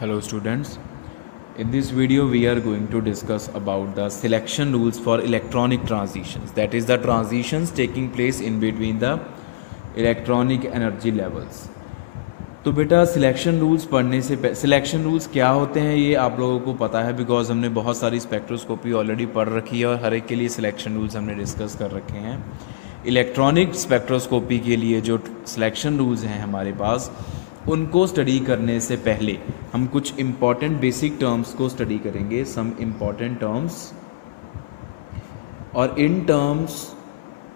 Hello students, in this video we are going to discuss about the selection rules for electronic transitions, that is the transitions taking place in between the electronic energy levels. तो बेटा selection rules पढ़ने से selection rules क्या होते हैं ये आप लोगों को पता है बिकॉज हमने बहुत सारी स्पेक्ट्रोस्कोपी ऑलरेडी पढ़ रखी है और हर एक के लिए सिलेक्शन रूल्स हमने डिस्कस कर रखे हैं। इलेक्ट्रॉनिक स्पेक्ट्रोस्कोपी के लिए जो सिलेक्शन रूल्स हैं हमारे पास, उनको स्टडी करने से पहले हम कुछ इम्पॉर्टेंट बेसिक टर्म्स को स्टडी करेंगे, सम इम्पॉर्टेंट टर्म्स। और इन टर्म्स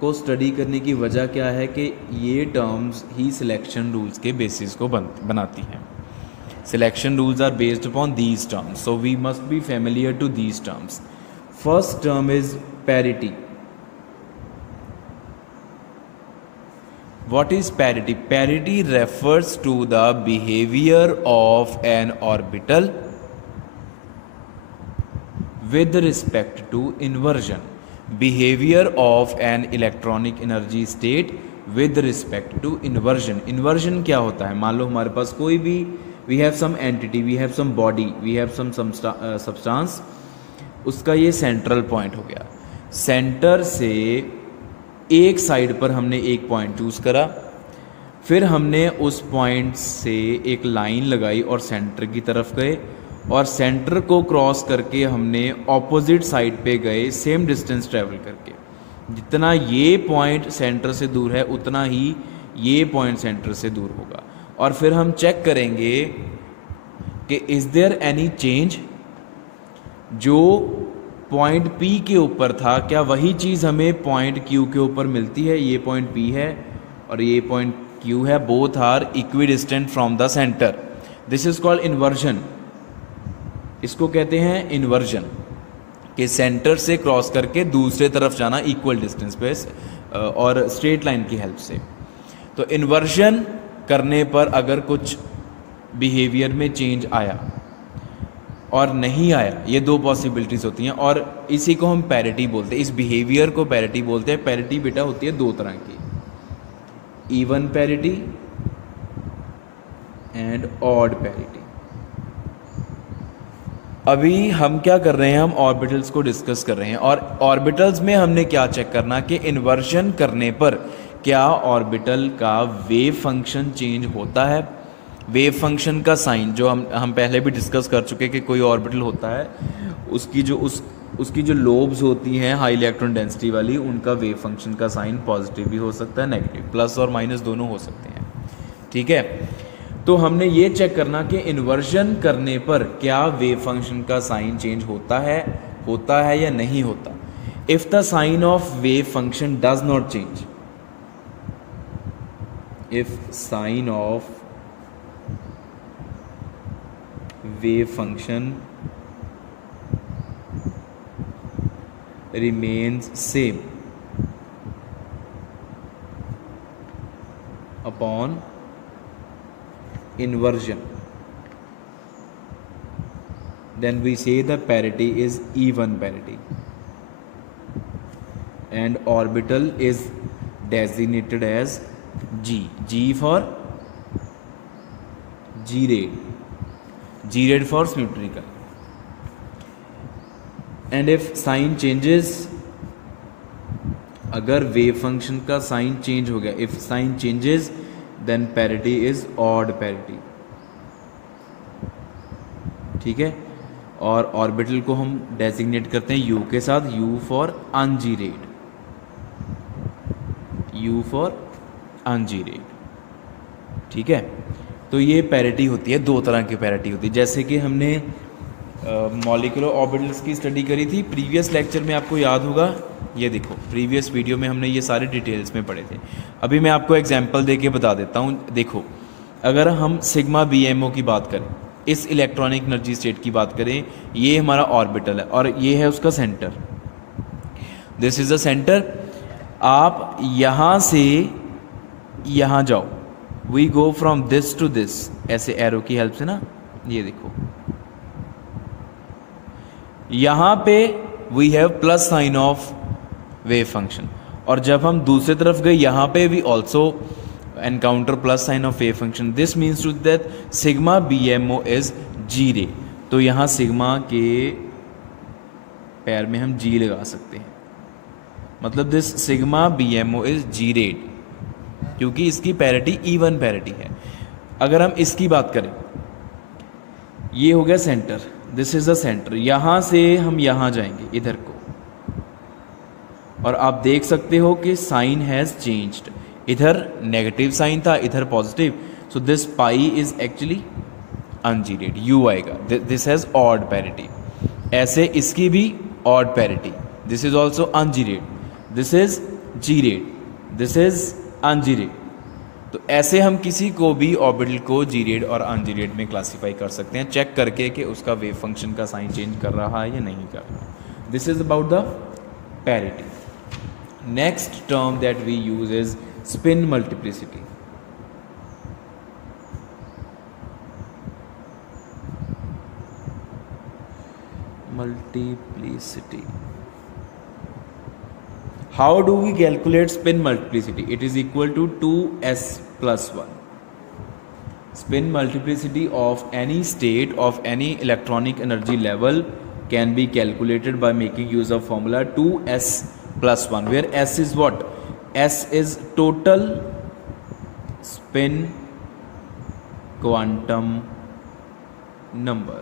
को स्टडी करने की वजह क्या है कि ये टर्म्स ही सिलेक्शन रूल्स के बेसिस को बनाती हैं। Selection rules are based upon these terms, so we must be familiar to these terms. First term is parity. What is parity? Parity refers to the behavior of an orbital with respect to inversion. Behavior of an electronic energy state with respect to inversion. Inversion क्या होता है? मान लो हमारे पास कोई भी we have some entity, we have some body, we have some substance, उसका ये central point हो गया। सेंटर से एक साइड पर हमने एक पॉइंट चूज करा, फिर हमने उस पॉइंट से एक लाइन लगाई और सेंटर की तरफ गए, और सेंटर को क्रॉस करके हमने ऑपोजिट साइड पे गए सेम डिस्टेंस ट्रेवल करके। जितना ये पॉइंट सेंटर से दूर है उतना ही ये पॉइंट सेंटर से दूर होगा। और फिर हम चेक करेंगे कि इज देयर एनी चेंज, जो पॉइंट P के ऊपर था क्या वही चीज़ हमें पॉइंट Q के ऊपर मिलती है। ये पॉइंट P है और ये पॉइंट Q है, both are equidistant from the centre. This is called inversion. इसको कहते हैं इन्वर्जन, कि सेंटर से क्रॉस करके दूसरे तरफ जाना इक्वल डिस्टेंस पे और स्ट्रेट लाइन की हेल्प से। तो इन्वर्जन करने पर अगर कुछ बिहेवियर में चेंज आया और नहीं आया, ये दो पॉसिबिलिटीज़ होती हैं, और इसी को हम पैरिटी बोलते हैं। इस बिहेवियर को पैरिटी बोलते हैं। पैरिटी बेटा होती है दो तरह की, even parity and odd parity. अभी हम क्या कर रहे हैं, हम ऑर्बिटल्स को डिस्कस कर रहे हैं, और ऑर्बिटल्स में हमने क्या चेक करना कि इन्वर्जन करने पर क्या ऑर्बिटल का वेव फंक्शन चेंज होता है। वेव फंक्शन का साइन जो हम पहले भी डिस्कस कर चुके कि कोई ऑर्बिटल होता है, उसकी जो लोब्स होती हैं हाई इलेक्ट्रॉन डेंसिटी वाली, उनका वेव फंक्शन का साइन पॉजिटिव भी हो सकता है, नेगेटिव, प्लस और माइनस दोनों हो सकते हैं। ठीक है, तो हमने ये चेक करना कि इन्वर्जन करने पर क्या वेव फंक्शन का साइन चेंज होता है या नहीं होता। If the sign of wave function does not change, if sign of wave function remains same upon inversion, then we say the parity is even parity, and orbital is designated as G for G rate for symmetrical. And if sign changes, अगर wave function का sign change हो गया, if sign changes then parity is odd parity. ठीक है, और orbital को हम designate करते हैं U के साथ, U for ungeared, U for ungeared. ठीक है, तो ये पैरिटी होती है, दो तरह की पैरिटी होती है। जैसे कि हमने मॉलिक्यूलर ऑर्बिटल्स की स्टडी करी थी प्रीवियस लेक्चर में, आपको याद होगा। ये देखो प्रीवियस वीडियो में हमने ये सारे डिटेल्स में पढ़े थे। अभी मैं आपको एग्जांपल देके बता देता हूँ। देखो, अगर हम सिग्मा BMO की बात करें, इस इलेक्ट्रॉनिक एनर्जी स्टेट की बात करें, ये हमारा ऑर्बिटल है और ये है उसका centre. This is the centre. आप यहाँ से यहाँ जाओ, we go from this to this, ऐसे एरो की हेल्प से ना, ये देखो यहां पे we have plus sign of wave function, और जब हम दूसरी तरफ गए यहां पे we also encounter plus sign of wave function. This means to that sigma BMO is जी रे, तो यहाँ सिग्मा के पैर में हम जी लगा सकते हैं, मतलब this sigma B M O is gerade, क्योंकि इसकी पैरिटी इवन पैरिटी है। अगर हम इसकी बात करें, ये हो गया centre, this is the centre, यहाँ से हम यहाँ जाएंगे इधर को, और आप देख सकते हो कि साइन हैज़ चेंज्ड, इधर नेगेटिव साइन था, इधर positive, so this pi is actually ungeared, you आएगा, दिस हैज़ ऑड पैरिटी। ऐसे इसकी भी odd parity, this is also ungeared, this is geared, this is ungeared. तो ऐसे हम किसी को भी ऑर्बिटल को जीरेड और अनजीरेड में क्लासीफाई कर सकते हैं, चेक करके कि उसका वेव फंक्शन का साइन चेंज कर रहा है या नहीं कर रहा। This is about the parity. Next term that we use is spin multiplicity. Multiplicity. How do we calculate spin multiplicity? It is equal to 2s plus 1. Spin multiplicity of any state of any electronic energy level can be calculated by making use of formula 2s plus 1, where s is what? S is total spin quantum number.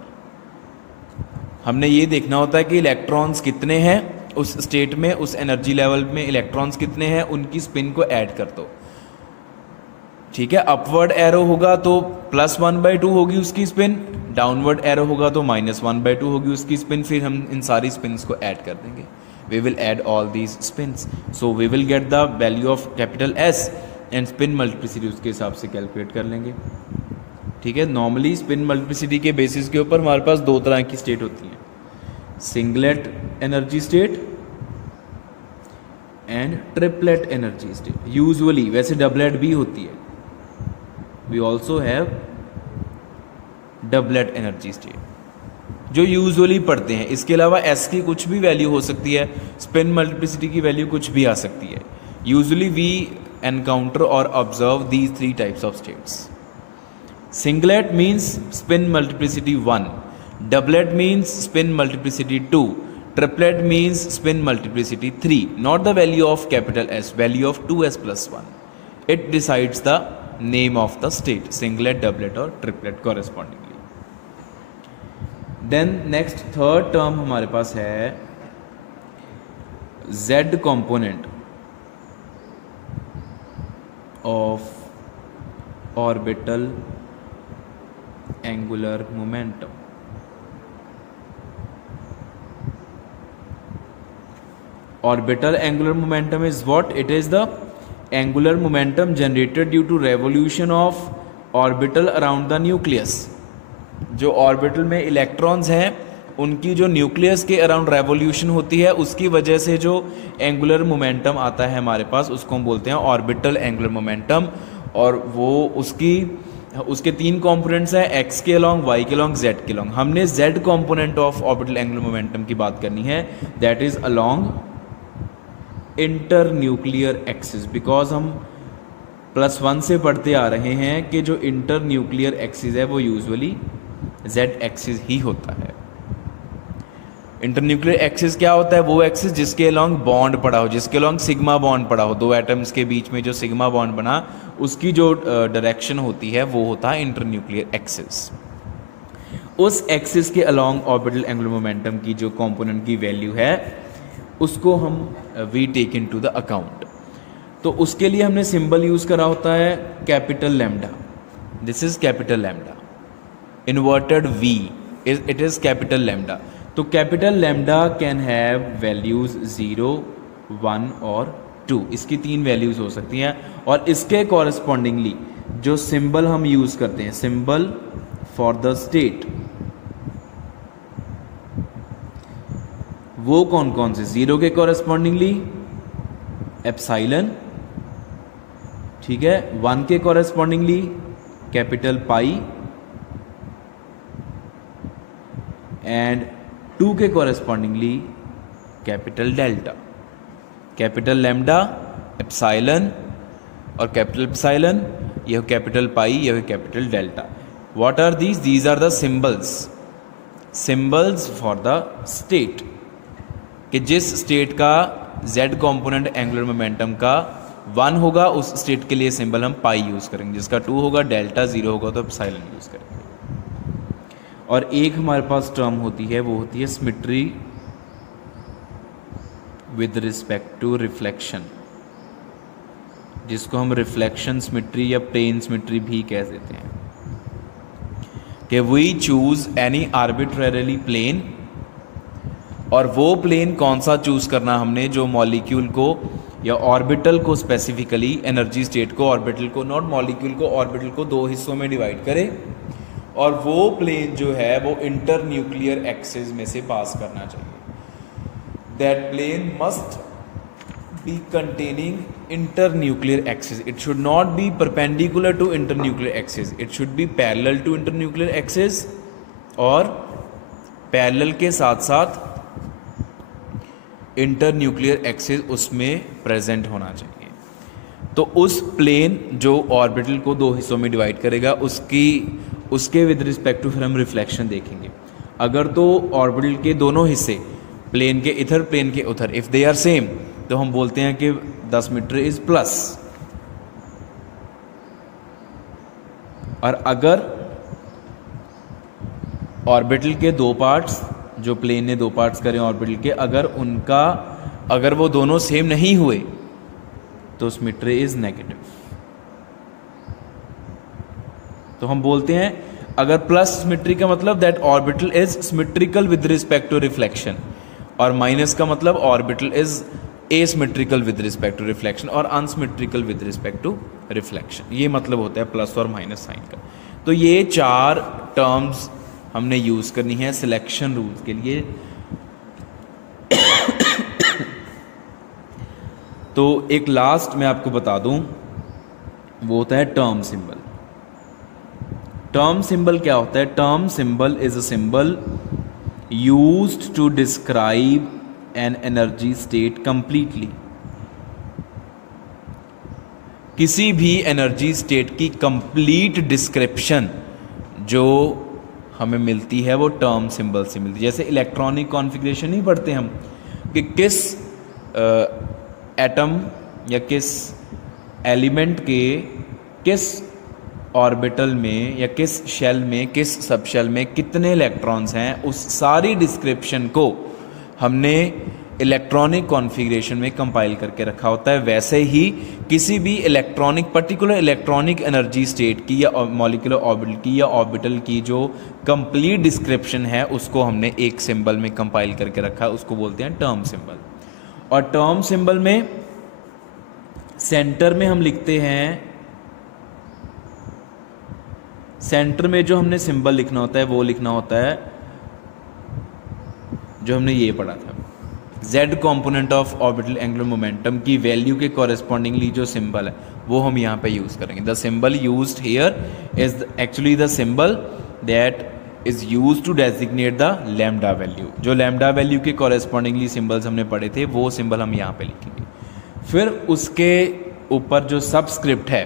हमने ये देखना होता है कि electrons कितने हैं उस state में, उस एनर्जी लेवल में इलेक्ट्रॉन्स कितने हैं, उनकी स्पिन को ऐड कर दो, ठीक है। अपवर्ड एरो होगा तो +1/2 होगी उसकी स्पिन, डाउनवर्ड एरो होगा तो -1/2 होगी उसकी स्पिन, फिर हम इन सारी स्पिन्स को ऐड कर देंगे। We will add all these spins, so we will get the value of capital S and spin multiplicity उसके हिसाब से कैलकुलेट कर लेंगे, ठीक है। नॉर्मली स्पिन मल्टीप्लिसिटी के बेसिस के ऊपर हमारे पास दो तरह की स्टेट होती है, singlet energy state and triplet energy state. Usually, वैसे डबलेट भी होती है, we also have doublet energy state जो यूजुअली पढ़ते हैं। इसके अलावा एस की कुछ भी वैल्यू हो सकती है, स्पिन मल्टीप्लिसिटी की वैल्यू कुछ भी आ सकती है। यूजुअली वी एनकाउंटर और observe these 3 types of states. Singlet means spin multiplicity 1, doublet means spin multiplicity 2, triplet means spin multiplicity 3, not the value of capital S, value of 2s plus 1. It decides the name of the state, singlet, doublet or triplet correspondingly. Then next third term हमारे पास है Z component of orbital angular momentum. Orbital angular momentum is what? It is the angular momentum generated due to revolution of orbital around the nucleus. जो orbital में electrons हैं उनकी जो nucleus के around revolution होती है, उसकी वजह से जो एंगुलर मोमेंटम आता है हमारे पास, उसको हम बोलते हैं ऑर्बिटल एंगुलर मोमेंटम। और वो उसके 3 कंपोनेंट्स हैं, एक्स के अलॉन्ग, वाई के अलॉन्ग, जेड के अलॉन्ग। हमने Z component of orbital angular momentum की बात करनी है, that is along inter nuclear axis, because हम +1 से पढ़ते आ रहे हैं कि जो इंटर न्यूक्लियर एक्सिस है वो यूजुअली जेड एक्सिस ही होता है। इंटर न्यूक्लियर एक्सिस क्या होता है? वो एक्सिस जिसके अलॉन्ग बॉन्ड पड़ा हो, जिसके अलॉन्ग सिग्मा बॉन्ड पड़ा हो, 2 एटम्स के बीच में जो सिग्मा बॉन्ड बना, उसकी जो डायरेक्शन होती है वो होता है इंटर न्यूक्लियर एक्सिस। उस एक्सिस के अलॉन्ग ऑर्बिटल एंगुलर मोमेंटम की जो कंपोनेंट की वैल्यू है उसको हम we take into the account. तो उसके लिए हमने सिंबल यूज करा होता है capital lambda, this is capital lambda, inverted V it is capital lambda. तो capital lambda can have values 0, 1 और 2, इसकी 3 वैल्यूज हो सकती हैं। और इसके कॉरेस्पॉन्डिंगली जो सिंबल हम यूज करते हैं, सिंबल फॉर द स्टेट, वो कौन कौन से? 0 के कॉरेस्पॉन्डिंगली एप्सिलॉन, ठीक है, 1 के कॉरेस्पॉन्डिंगली कैपिटल पाई, एंड 2 के correspondingly capital delta. Capital lambda, epsilon और कैपिटल एप्सिलॉन, यह कैपिटल पाई, यह capital delta. What are these are the symbols for the state, कि जिस स्टेट का z कंपोनेंट एंगुलर मोमेंटम का 1 होगा उस स्टेट के लिए सिंबल हम पाई यूज़ करेंगे, जिसका 2 होगा, डेल्टा 0 होगा तो एप्सिलॉन यूज़ करेंगे। और एक हमारे पास टर्म होती है, वो होती है symmetry with respect to reflection, जिसको हम रिफ्लेक्शन सिमेट्री या प्लेन सिमेट्री भी कह देते हैं, कि we choose any arbitrarily plane, और वो प्लेन कौन सा चूज करना हमने जो मॉलिक्यूल को या ऑर्बिटल को, स्पेसिफिकली एनर्जी स्टेट को, ऑर्बिटल को, नॉट मॉलिक्यूल को, ऑर्बिटल को 2 हिस्सों में डिवाइड करे, और वो प्लेन जो है वो इंटर न्यूक्लियर एक्सिस में से पास करना चाहिए। That plane must be containing inter nuclear axis, it should not be perpendicular to inter nuclear axis, it should be parallel to inter nuclear axis, और पैरेलल के साथ साथ इंटर न्यूक्लियर एक्सिस उसमें present होना चाहिए। तो उस प्लेन जो ऑर्बिटल को 2 हिस्सों में डिवाइड करेगा उसके विद रिस्पेक्ट टू फिर हम रिफ्लेक्शन देखेंगे। अगर तो ऑर्बिटल के दोनों हिस्से प्लेन के इधर प्लेन के उधर इफ़ दे आर सेम, तो हम बोलते हैं कि द सिमेट्री इज प्लस। और अगर ऑर्बिटल के 2 पार्ट्स, जो प्लेन ने 2 पार्ट्स करें ऑर्बिटल के, अगर वो दोनों सेम नहीं हुए तो सिमेट्री इज नेगेटिव। तो हम बोलते हैं अगर प्लस सिमेट्री का मतलब that orbital is symmetrical with respect to reflection, और माइनस का मतलब orbital is asymmetrical with respect to reflection और unsymmetrical with respect to reflection. ये मतलब होता है प्लस और माइनस साइन का। तो ये 4 टर्म्स हमने यूज़ करनी है सिलेक्शन रूल्स के लिए। तो एक लास्ट मैं आपको बता दूं, वो होता है टर्म सिंबल। टर्म सिंबल क्या होता है? Term symbol is a symbol used to describe an energy state completely. किसी भी एनर्जी स्टेट की कंप्लीट डिस्क्रिप्शन जो हमें मिलती है वो टर्म सिंबल से मिलती है। जैसे इलेक्ट्रॉनिक कॉन्फ़िगरेशन नहीं पढ़ते हम कि किस एटम या किस एलिमेंट के किस ऑर्बिटल में या किस शेल में, किस सब शेल में कितने इलेक्ट्रॉन्स हैं, उस सारी डिस्क्रिप्शन को हमने इलेक्ट्रॉनिक कॉन्फ़िगरेशन में कंपाइल करके रखा होता है। वैसे ही किसी भी पर्टिकुलर इलेक्ट्रॉनिक एनर्जी स्टेट की या मॉलिक्यूलर ऑर्बिटल की या ऑर्बिटल की जो कंप्लीट डिस्क्रिप्शन है उसको हमने एक सिंबल में कंपाइल करके रखा है, उसको बोलते हैं टर्म सिंबल। और टर्म सिंबल में सेंटर में हम लिखते हैं, सेंटर में जो हमने सिंबल लिखना होता है वो लिखना होता है जो हमने ये पढ़ा था, z component of orbital angular momentum की वैल्यू के कॉरेस्पॉन्डिंगली जो सिंबल है वो हम यहाँ पे यूज़ करेंगे। The symbol used here is actually the symbol that is used to designate the lambda value. जो लैम्डा वैल्यू के कॉरेस्पॉन्डिंगली सिंबल्स हमने पढ़े थे वो सिंबल हम यहाँ पे लिखेंगे। फिर उसके ऊपर जो सबस्क्रिप्ट है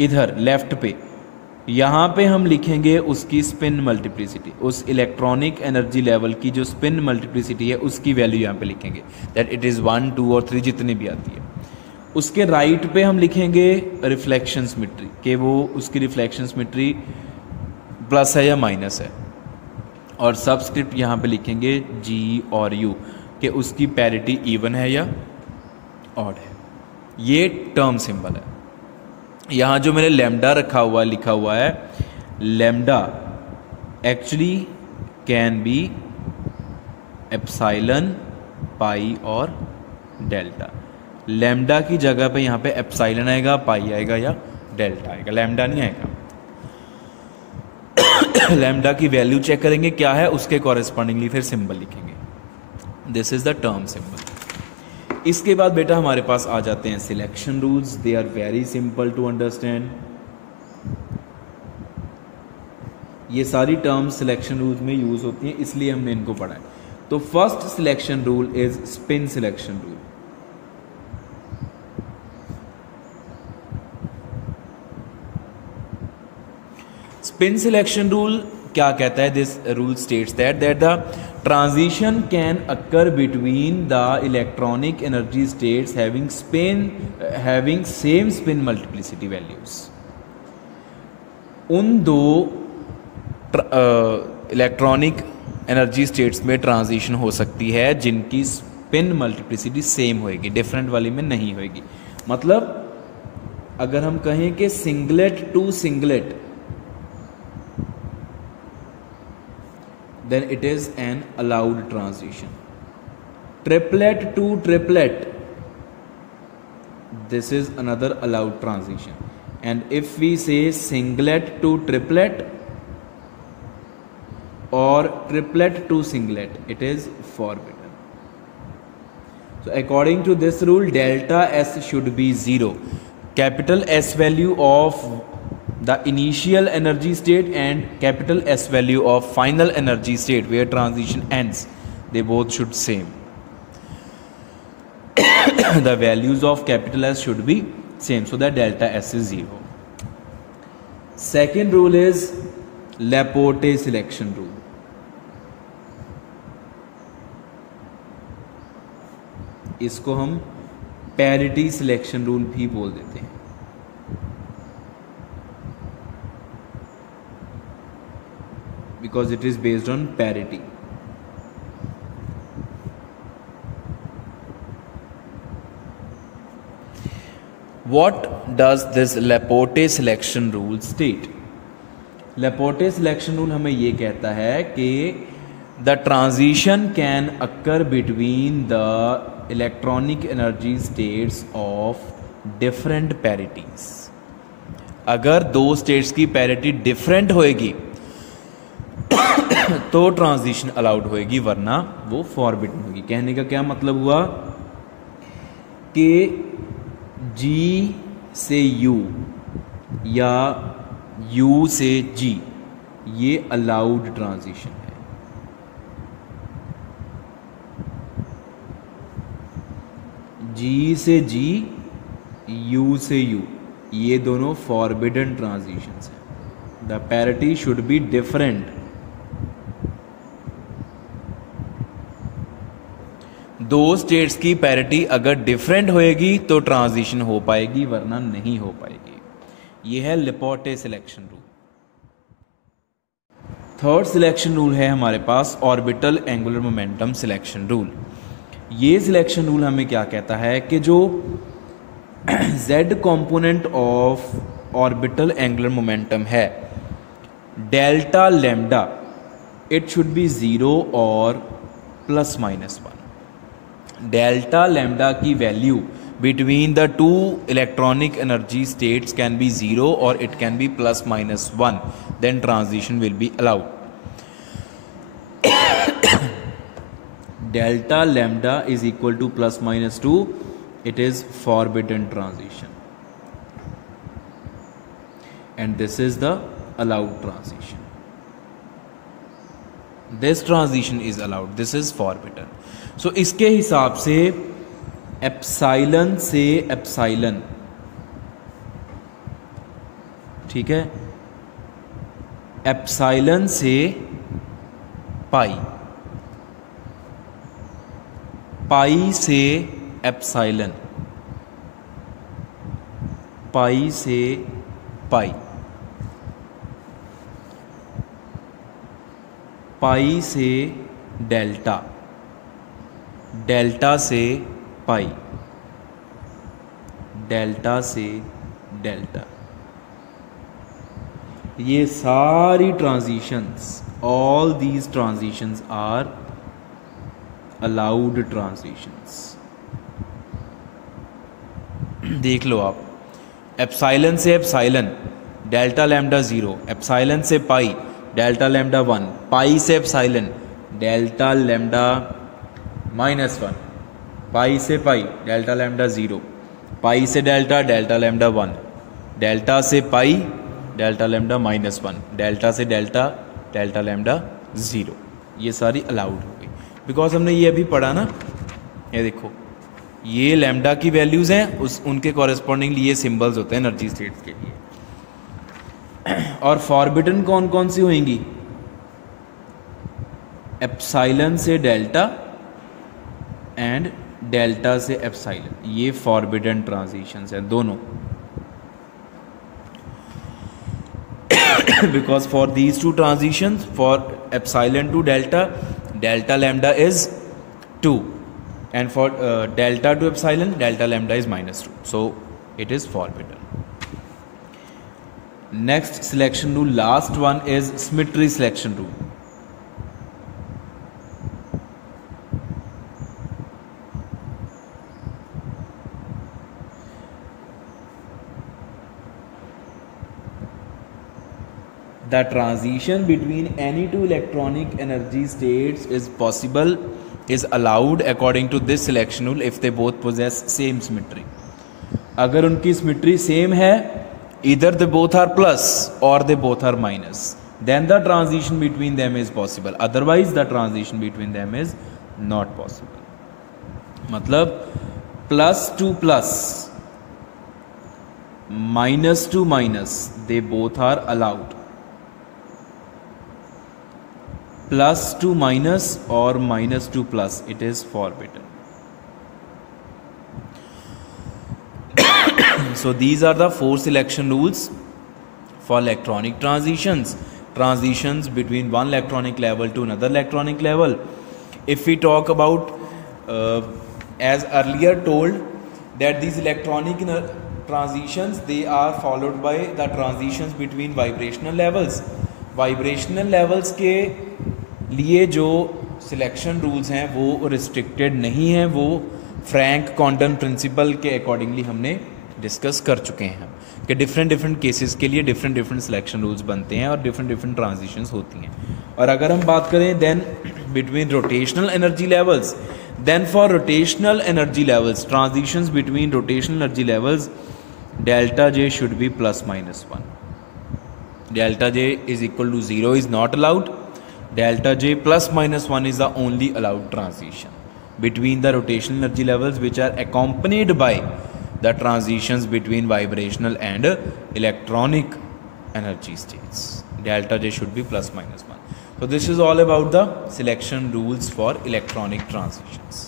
इधर लेफ्ट पे, यहाँ पे हम लिखेंगे उसकी स्पिन मल्टीप्लिसिटी, उस इलेक्ट्रॉनिक एनर्जी लेवल की जो स्पिन मल्टीप्लिसिटी है उसकी वैल्यू यहाँ पे लिखेंगे, दैट इट इज़ 1, 2 और 3 जितनी भी आती है। उसके राइट पे हम लिखेंगे रिफ्लेक्शन सिमेट्री, कि वो उसकी रिफ्लेक्शन सिमेट्री प्लस है या माइनस है, और सबस्क्रिप्ट यहाँ पे लिखेंगे G और U, कि उसकी पैरिटी इवन है या ऑड है। ये टर्म सिंबल है। यहाँ जो मैंने लैम्डा लिखा हुआ है, lambda actually can be epsilon, pi और डेल्टा। लैम्डा की जगह पे यहाँ पे एप्सिलॉन आएगा, पाई आएगा या डेल्टा आएगा, लैम्डा नहीं आएगा। लैम्डा की वैल्यू चेक करेंगे क्या है, उसके कॉरेस्पॉन्डिंगली फिर सिंबल लिखेंगे। This is the term symbol. इसके बाद बेटा हमारे पास आ जाते हैं selection rules. They are very simple to understand. ये सारी टर्म्स सिलेक्शन रूल्स में यूज होती हैं, इसलिए हमने इनको पढ़ा है। तो first selection rule is spin selection rule. Spin selection rule क्या कहता है? This rule states that the transition can occur between the electronic energy states having same spin multiplicity values. उन दो इलेक्ट्रॉनिक एनर्जी स्टेट्स में transition हो सकती है जिनकी स्पिन मल्टीप्लिसिटी सेम होएगी, डिफरेंट वाली में नहीं होएगी। मतलब अगर हम कहें कि singlet to singlet, then it is an allowed transition. Triplet to triplet, this is another allowed transition. And if we say singlet to triplet or triplet to singlet, it is forbidden. So according to this rule, delta S should be 0. Capital S value of the initial energy state and capital S value of final energy state where transition ends, they both should same. The values of capital S should be same so that delta S is 0. Second rule is Laporte selection rule. इसको हम parity selection rule भी बोल देते हैं। Because it is based on parity. What does this Laporte selection rule state? Laporte selection rule हमें ये कहता है कि the transition can occur between the electronic energy states of different parities. अगर दो states की parity different होएगी तो ट्रांजिशन अलाउड होएगी, वरना वो फॉरबिडन होगी। कहने का क्या मतलब हुआ कि G से U या U से G ये अलाउड ट्रांजिशन है। G से G, U से U ये दोनों फॉरबिडन ट्रांजिशंस हैं। The parity should be different. दो स्टेट्स की पैरिटी अगर डिफरेंट होएगी तो ट्रांजिशन हो पाएगी, वरना नहीं हो पाएगी। ये है Laporte selection rule. Third selection rule है हमारे पास orbital angular momentum selection rule. ये सिलेक्शन रूल हमें क्या कहता है कि जो z component of orbital angular momentum है delta lambda, it should be 0 और ±1। डेल्टा लैम्डा की value between the two electronic energy states can be 0 और it can be ±1, then transition will be allowed. Delta lambda is equal to ±2, it is forbidden transition and this is the allowed transition. This transition is allowed, this is forbidden. So इसके हिसाब से epsilon से epsilon, ठीक है, epsilon से पाई, पाई से epsilon, पाई से पाई, पाई से डेल्टा, डेल्टा से पाई, डेल्टा से डेल्टा, ये सारी transitions, all these transitions are allowed transitions. देख लो आप, एप्साइलन से एप्साइलन डेल्टा लैम्डा 0, एप्साइलन से पाई डेल्टा लैम्डा 1, पाई से एप्साइलन डेल्टा लैम्डा -1, पाई से पाई डेल्टा लैम्डा 0, पाई से डेल्टा डेल्टा लैम्डा 1, डेल्टा से पाई डेल्टा लैम्डा -1, डेल्टा से डेल्टा डेल्टा लैम्डा 0। ये सारी अलाउड हो गई बिकॉज हमने ये अभी पढ़ा ना, ये देखो ये लैम्डा की वैल्यूज़ हैं, उनके कॉरेस्पॉन्डिंगली ये सिंबल्स होते हैं एनर्जी स्टेट्स के लिए। और फॉरबिडन कौन कौन सी होंगी? एप्साइलन से डेल्टा एंड डेल्टा से एप्साइलन, ये फॉरबिडन ट्रांजिशंस हैं दोनों. Because for these two transitions, for epsilon to delta, delta lambda is 2, and for delta to epsilon, delta lambda is -2, so it is forbidden. Next selection rule, last one, is symmetry selection rule. The transition between any two electronic energy states is possible, is allowed according to this selection rule if they both possess same symmetry. अगर उनकी symmetry same है, either they both are plus or they both are minus, then the transition between them is possible. Otherwise the transition between them is not possible. मतलब plus to plus, minus to minus, they both are allowed. Plus to minus or minus to plus, it is forbidden. So these are the 4 selection rules for electronic transitions. Transitions between one electronic level to another electronic level. If we talk about, as earlier told, that these electronic transitions, they are followed by the transitions between vibrational levels. Vibrational levels के लिए जो selection rules हैं वो restricted नहीं हैं, वो Frank Condon principal के accordingly हमने डिस्कस कर चुके हैं कि डिफरेंट केसेस के लिए डिफरेंट सिलेक्शन रूल्स बनते हैं और डिफरेंट ट्रांजिशंस होती हैं. और अगर हम बात करें then between rotational energy levels, then for rotational energy levels, transitions between rotational energy levels, delta J should be +-1. Delta J is equal to 0 is not allowed. Delta J +-1 is the only allowed transition between the rotational energy levels, which are accompanied by the transitions between vibrational and electronic energy states. Delta J should be +-1. So this is all about the selection rules for electronic transitions.